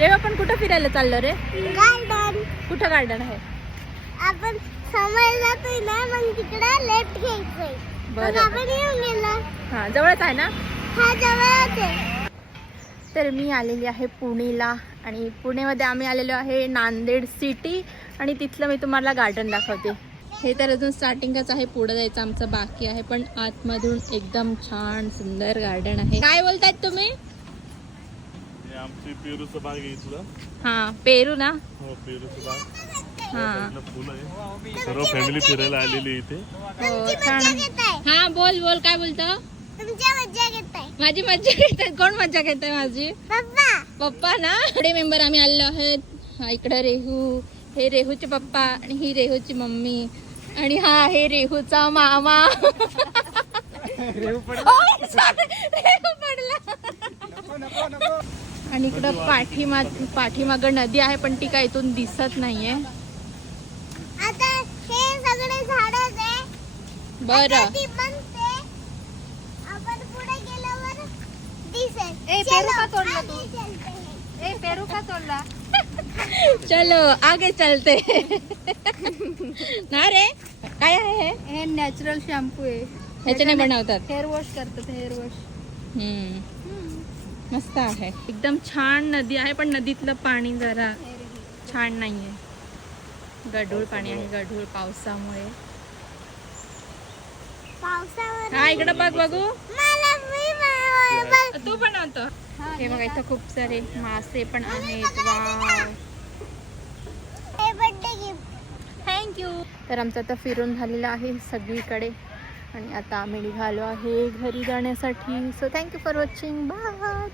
एव्हा आपण कुठं फिरायला चाललो रे? गार्डन. कुठं गार्डन आहे? आपण समोर जातोय ना, मग तिकडे लेफ्ट घ्यायचंय. बरं. आपण येऊन गेलो. हा जवळच आहे ना. हा जवळच आहे. तर मी आलेली आहे पुणेला आणि पुणेमध्ये आम्ही आलेलो आहे नांदेड सिटी आणि तिथलं मी तुम्हाला गार्डन दाखवते. हे तर अजून स्टार्टिंगच आहे, पुढे जायचं आमचं बाकी आहे, पण आतमधून एकदम छान सुंदर गार्डन आहे. काय बोलतायत तुम्ही? आमची पेरूचं बाग आहे इथलं. हा पेरू ना. हो पेरूचं बाग. हा फुल आहे. सर्व फॅमिली फिरायला आलेली इथे. हो छान. हा बोल बोल काय बोलतो? तुमच्या मज्जा घेताय. माझी मज्जा घेताय. कोण मज्जा घेताय माझी? पप्पा. पप्पा ना. थोडे मेंबर आम्ही आलेलो आहेत. हा इकडं रेहू, हे रेहूचे पप्पा आणि ही रेहूची मम्मी आणि हा हे रेहूचा मामा. रेहू पडला. आणि इकडं पाठीमाग नदी आहे, पण ती काय इथून दिसत नाहीये. आता हे सगळे झाडच आहे. बरं आता ती बनते. आपण पुढे गेल्यावर दिसेल. पेरू का तोडला तू? पेरू का तोडला? चलो आगे चलते. ना रे काय आहे हे? नॅचरल शॅम्पू आहे. ह्याच्याने बनवतात. हेअर वॉश करतात. Hair wash. मस्त आहे. एकदम छान नदी आहे, पण नदीतलं पाणी जरा छान नाहीये. गढूळ पाणी आहे, गढूळ पावसामुळे. हा इकडे बघ बघू. तू बनवतो. हे बघा इथं खूप सारे मासे पण आहेत. Wow thank you. तर आमचं आता फिरून झालेलं आहे सगळीकडे आणि आता आम्ही निघालो आहे घरी जाण्यासाठी. So thank you for watching. Bye.